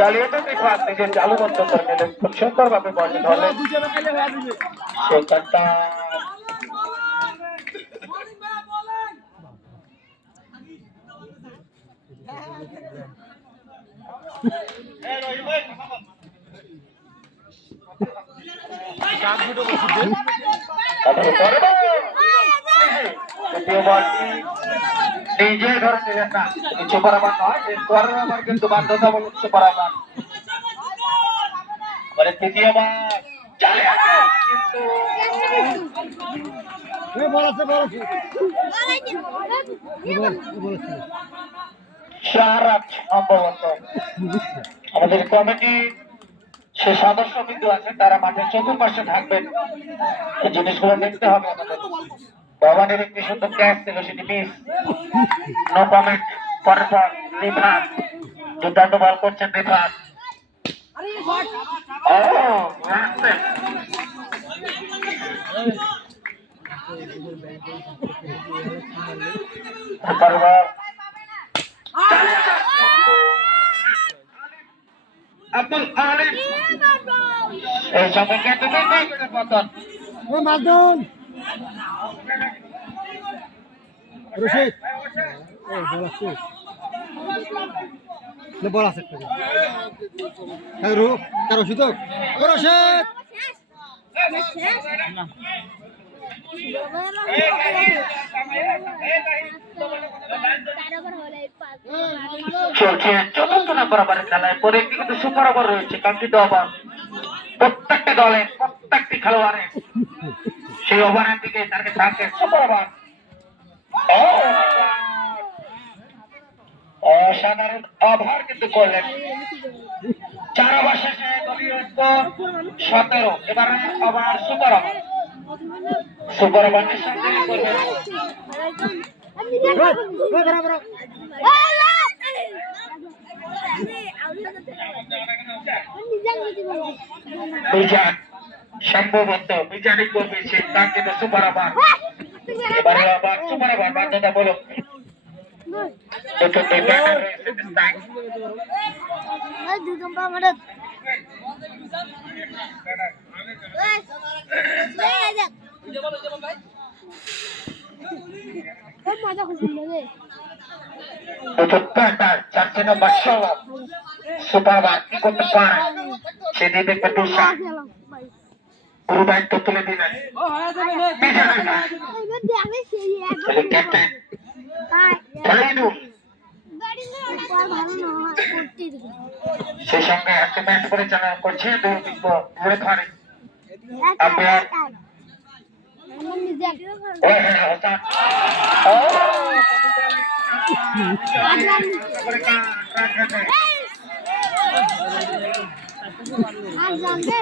চালিয়ে তো নিজের চালু বন্ধ করে নিলেন খুব সুন্দর ভাবে বলটি ধরলেন সেখানটা দ্বিতীয় নিজে ধরে নিলেন না। কিছু বরাবর নয় এর পরের ওভার কিন্তু বাধ্যতামূলক কিছু বরাবর পরে তৃতীয়বার চালে কিন্তু আমাদের কমিটি সে সদস্য বিন্দু আছে তারা মাঠের চতুর্পাশে থাকবেন। এই জিনিসগুলো দেখতে হবে আমাদের। ভবানের একটি সুন্দর ক্যাচ ছিল সেটি মিস নো কমেন্ট পরের পর রিফাত দুর্দান্ত বল করছেন রিফাত আব্দুল আলিম এই সঙ্গে কিন্তু পতন। মাদন রশিদ। এই বল আছে। লে বল আছে এই রু তার রশিদ ও রশিদ! চলছে চতুর্থ নম্বর ওভারের খেলায়। পরে কিন্তু সুপার ওভার রয়েছে কাঙ্ক্ষিত ওভার। প্রত্যেকটি দলের প্রত্যেকটি খেলোয়াড়ের সেই ওভারের দিকে তাকে থাকে সুপার ওভার অসাধারণ ওভার কিন্তু করলেন। চার ওভার শেষে দলীয় স্কোর সতেরো। এবারে ওভার সুপার ওভার সুপার ওভারের সঙ্গে করবেন মিজান সম্ভবত মিজানই করবে সে কাঙ্ক্ষিত সুপার ওভার এবারে আবার সুপার ওভার বাধ্যতামূলক প্রথম দুই ব্যাটার রয়েছে স্ট্রাইক প্রথম ব্যাটার নম্বর সুপার ওভার কি করতে পারে? দেখবে দুশান পুরো দায়িত্ব তুলে দিলেন। সেই সঙ্গে একটা ম্যাচ পরিচালনা করছে দুর্ভিক্ষ রেফারি আম্পায়ার আমার আর জানবে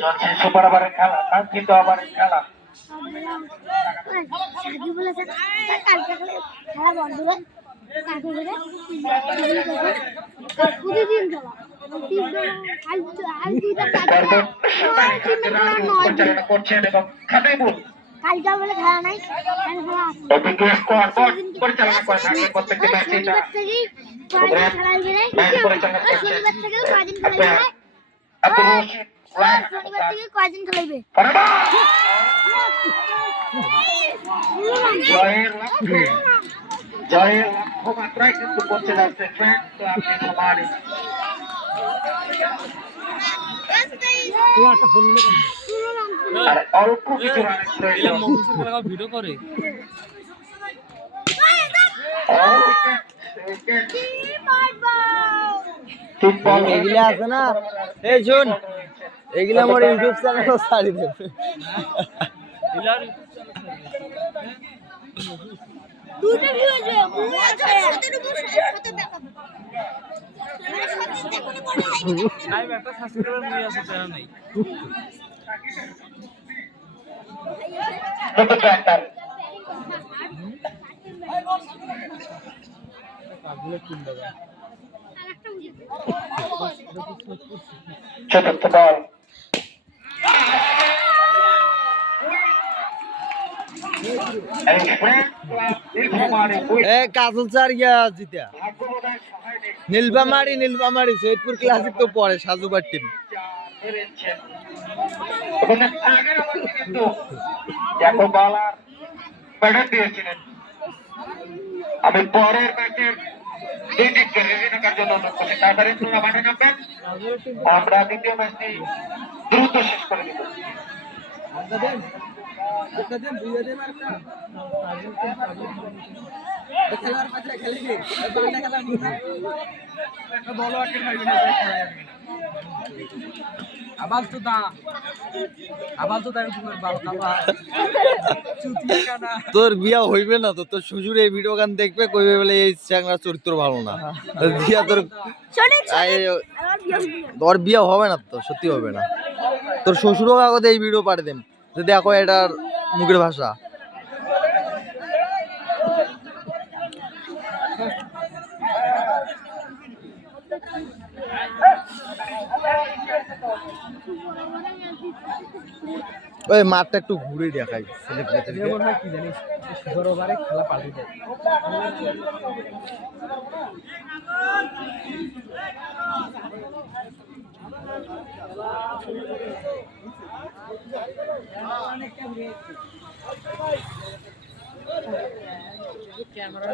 চলছে সুপার ওভারের খেলা কাঙ্ক্ষিত ওভারের খেলা করছেন এবং খাদিবুল কালকে বলে খেলা নাই কালকে খেলা আছে এদিকে স্কোয়ার বোর্ড পরিচালনা করে থাকে প্রত্যেকটি ম্যাচ এটা শনিবার থেকে কয়দিন খেলা হবে ম্যাচ পরিচালনা করছে শনিবার থেকে কয়দিন খেলা হবে আব্দুল রশিদ শনিবার থেকে কয়দিন খেলা হবে জয়ের লক্ষ্যে জয়ের লক্ষ্য মাত্রায় কিন্তু পৌঁছে যাচ্ছে ফ্রেন্ড তো আপনি সমানে আর অল্প কিছু ভিডিও করে এগুলা আছে না? এই শোন, এগুলা আমার ইউটিউব চ্যানেল ছাড়ি চতুর্থ বল কাজল স্যার ইয়া জিতা। নীলবামারি নীলবামারি সৈয়দপুর ক্লাসিক তো পড়ে সাজুবার টিম আমি পরের ম্যাচের দুই টিমকে রেডি রাখার জন্য অনুরোধ করছি। আবার তো দা আবার তো তোমার বাবা তোর বিয়া হইবে না তো? তোর শ্বশুর এই ভিডিও গান দেখবে কইবে বলে এই চ্যাংরা চরিত্র ভালো না। দিয়া তোর বিয়ে হবে না। তোর বিয়া হবে না তো? সত্যি হবে না। তোর শ্বশুরও কাগজে এই ভিডিও পাঠিয়ে দেন। যে দেখো এটার মুখের ভাষা। ওই মাঠটা একটু ঘুরে দেখাই খেলা পাল্টে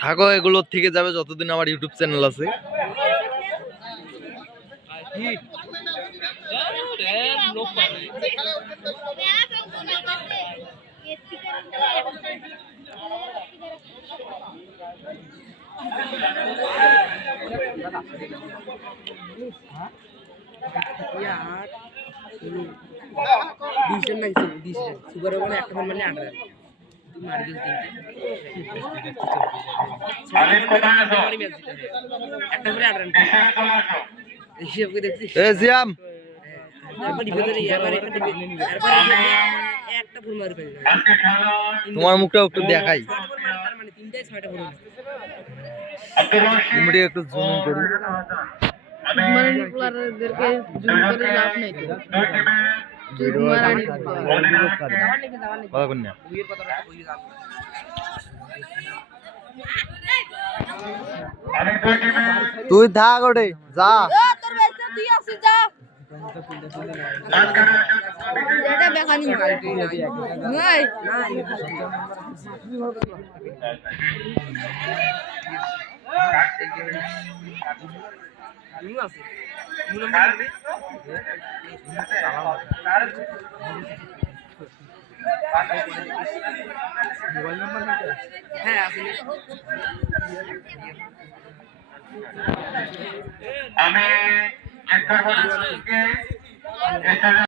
থাকো এগুলোর থেকে যাবে যতদিন আমার ইউটিউব চ্যানেল আছে লোক ডিসিশন না ডিসিশন সুপার ওভারে একটা ফোন মানে আট রান মার একটা করে আট রান হিসাব করে এ জিয়াম তোমার মুখটা একটু দেখাই মানে তিনটায় ছয়টা ফুল আব্দুর রশিদ তুমি একটু জুম করি আমি প্লেয়ারদেরকে জুম করে লাভ নেই তো দুই টিমের ভিডিও কথা কই না বিয়ের কথাটা ওই গান আমি দুই টিমের তুই থাক ওটে যা তোর বেস্ট তুই আসিস যা মাঝখানে এটা বেখানি নাই নুনু নুনু নাম্বার হ্যাঁ আছে আমি চেক করব